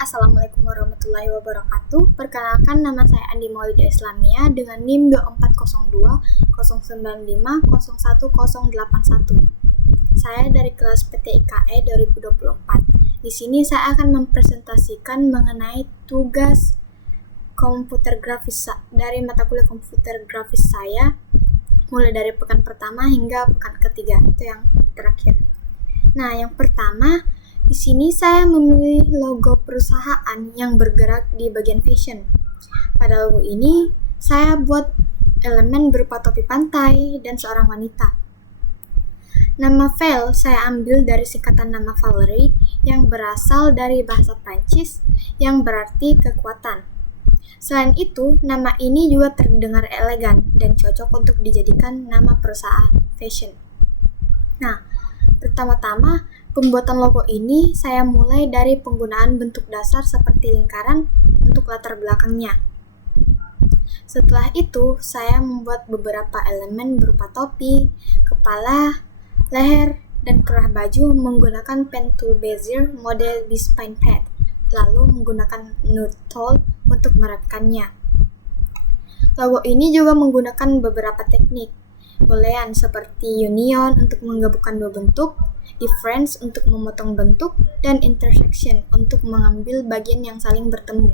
Assalamualaikum warahmatullahi wabarakatuh. Perkenalkan, nama saya Andi Maulida Islamia dengan NIM 240209501081. Saya dari kelas PTIKE 2024. Di sini saya akan mempresentasikan mengenai tugas komputer grafis dari mata kuliah komputer grafis saya, mulai dari pekan pertama hingga pekan ketiga, itu yang terakhir. Nah, yang pertama, di sini saya memilih logo perusahaan yang bergerak di bagian fashion. Pada logo ini, saya buat elemen berupa topi pantai dan seorang wanita. Nama Vel saya ambil dari singkatan nama Valerie yang berasal dari bahasa Prancis yang berarti kekuatan. Selain itu, nama ini juga terdengar elegan dan cocok untuk dijadikan nama perusahaan fashion. Nah, pertama-tama, pembuatan logo ini saya mulai dari penggunaan bentuk dasar seperti lingkaran untuk latar belakangnya. Setelah itu, saya membuat beberapa elemen berupa topi, kepala, leher, dan kerah baju menggunakan pen tool Bezier model B-Spine Pad, lalu menggunakan nude tool untuk merapikannya. Logo ini juga menggunakan beberapa teknik, boolean seperti union untuk menggabungkan dua bentuk, difference untuk memotong bentuk, dan intersection untuk mengambil bagian yang saling bertemu.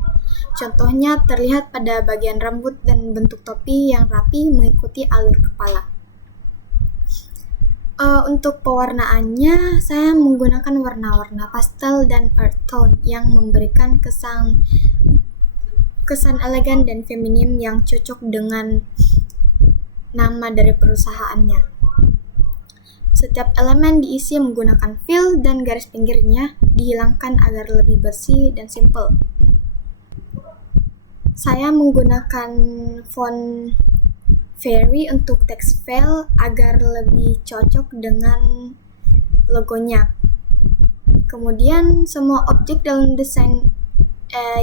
Contohnya terlihat pada bagian rambut dan bentuk topi yang rapi mengikuti alur kepala. Untuk pewarnaannya, saya menggunakan warna-warna pastel dan earth tone yang memberikan kesan elegan dan feminim yang cocok dengan nama dari perusahaannya. Setiap elemen diisi menggunakan fill dan garis pinggirnya dihilangkan agar lebih bersih dan simple. Saya menggunakan font Fairy untuk text file agar lebih cocok dengan logonya. Kemudian semua objek dalam desain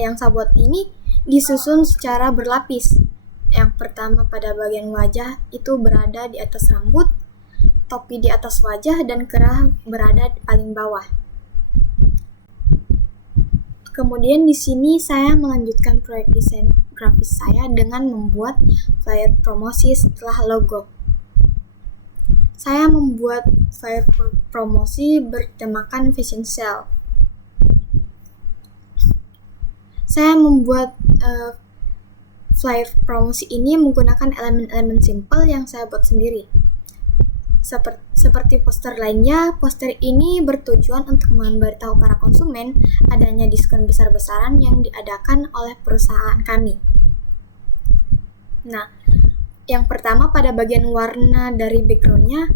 yang saya buat ini disusun secara berlapis. Yang pertama pada bagian wajah itu berada di atas rambut, topi di atas wajah, dan kerah berada di paling bawah. Kemudian di sini saya melanjutkan proyek desain grafis saya dengan membuat flyer promosi setelah logo. Saya membuat flyer promosi bertemakan fashion sale. Saya membuat flyer promosi ini menggunakan elemen-elemen simple yang saya buat sendiri. Seperti poster lainnya, poster ini bertujuan untuk memberitahu para konsumen adanya diskon besar-besaran yang diadakan oleh perusahaan kami. Nah, yang pertama pada bagian warna dari background-nya,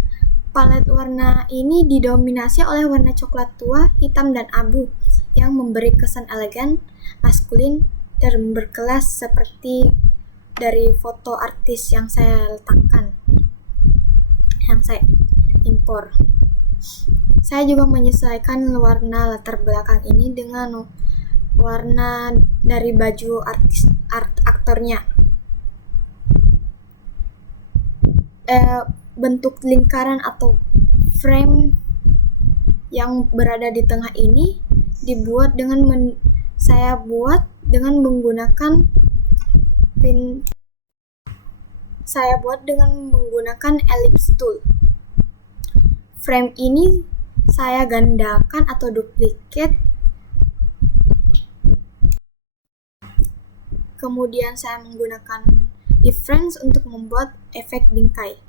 palet warna ini didominasi oleh warna coklat tua, hitam, dan abu yang memberi kesan elegan, maskulin, dan berkelas seperti dari foto artis yang saya letakkan, yang saya impor. Saya juga menyesuaikan warna latar belakang ini dengan warna dari baju aktornya. Bentuk lingkaran atau frame yang berada di tengah ini saya buat dengan menggunakan ellipse tool. Frame ini saya gandakan atau duplicate. Kemudian saya menggunakan difference untuk membuat efek bingkai.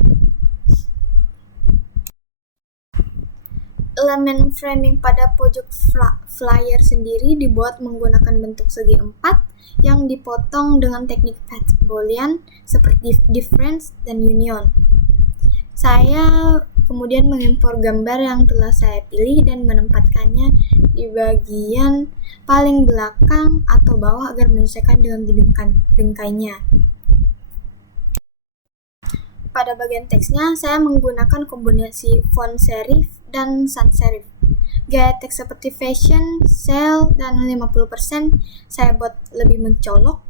Elemen framing pada pojok flyer sendiri dibuat menggunakan bentuk segi 4 yang dipotong dengan teknik patch boolean seperti difference dan union. Saya kemudian mengimpor gambar yang telah saya pilih dan menempatkannya di bagian paling belakang atau bawah agar menyesuaikan dengan bingkainya. Pada bagian teksnya, saya menggunakan kombinasi font serif dan sans serif. Gaya teks seperti fashion, sale, dan 50% saya buat lebih mencolok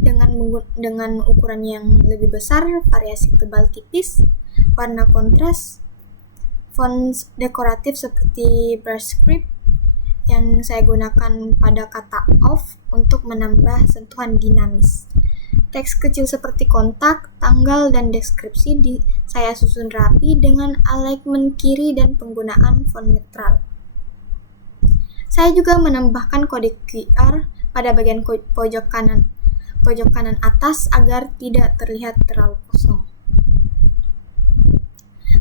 dengan ukuran yang lebih besar, variasi tebal tipis, warna kontras, font dekoratif seperti brush script yang saya gunakan pada kata off untuk menambah sentuhan dinamis. Teks kecil seperti kontak, tanggal, dan deskripsi saya susun rapi dengan alignment kiri dan penggunaan font netral. Saya juga menambahkan kode QR pada bagian pojok kanan atas agar tidak terlihat terlalu kosong.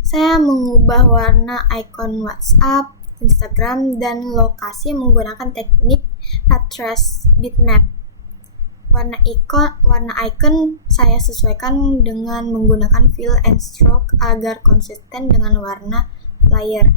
Saya mengubah warna ikon WhatsApp, Instagram, dan lokasi menggunakan teknik Pinterest bitmap. Warna icon saya sesuaikan dengan menggunakan fill and stroke agar konsisten dengan warna flyer.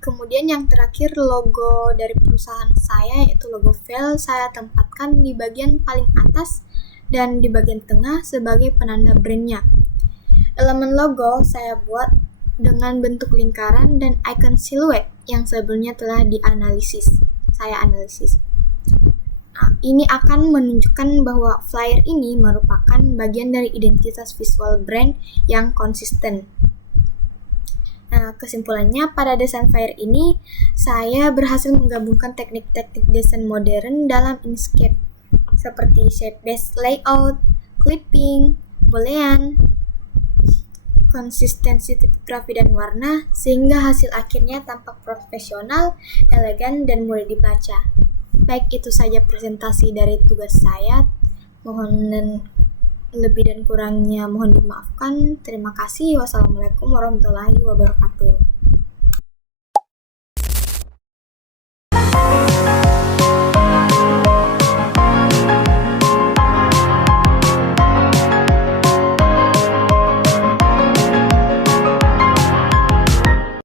Kemudian yang terakhir, logo dari perusahaan saya, yaitu logo Vel, saya tempatkan di bagian paling atas dan di bagian tengah sebagai penanda brandnya. Elemen logo saya buat dengan bentuk lingkaran dan icon siluet yang sebelumnya telah saya analisis. Ini akan menunjukkan bahwa flyer ini merupakan bagian dari identitas visual brand yang konsisten. Kesimpulannya, pada desain flyer ini, saya berhasil menggabungkan teknik-teknik desain modern dalam Inkscape, seperti shape-based layout, clipping, boolean, konsistensi tipografi dan warna, sehingga hasil akhirnya tampak profesional, elegan, dan mudah dibaca. Baik, itu saja presentasi dari tugas saya. Mohon lebih dan kurangnya mohon dimaafkan. Terima kasih. Wassalamualaikum warahmatullahi wabarakatuh.